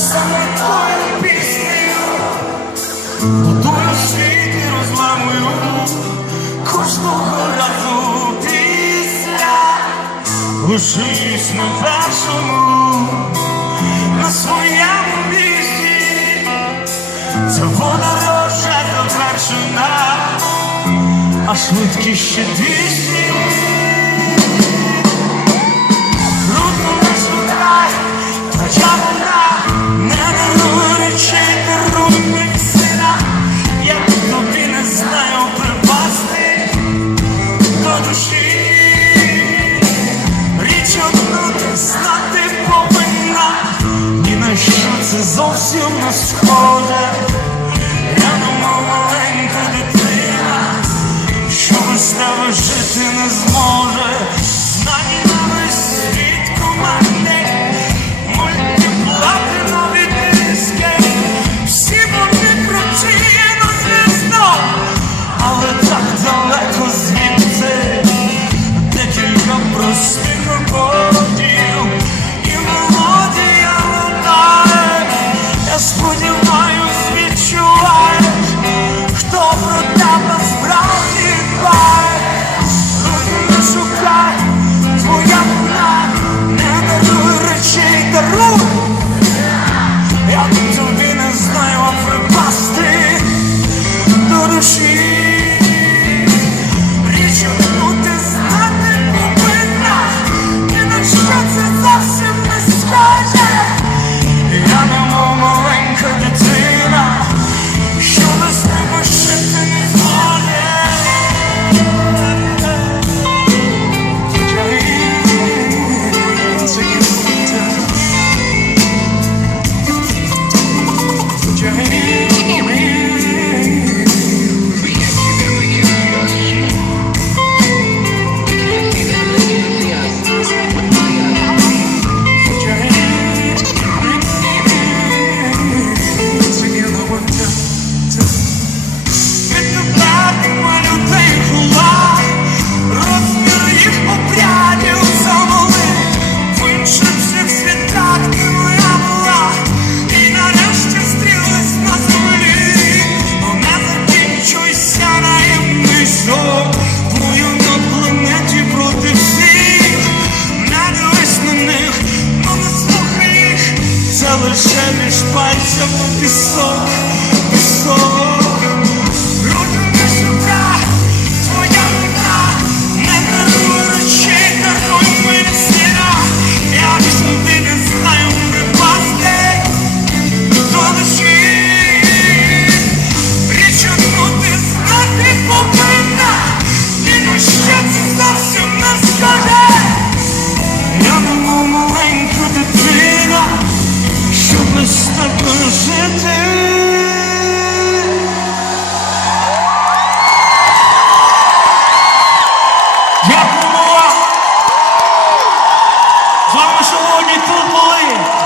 саме твою піснею. Будую світ і розламую кожного разу після. Лишись на першому, на своєму місці. Це подорожча завершена, а швидкість ще двісті. Знати повинна, ні на що це зовсім не схоже. Сподіваюсь, відчуваєш, хто про тебе справді дбає. Не знаю, а припасти до. Лише між пісок, пісок.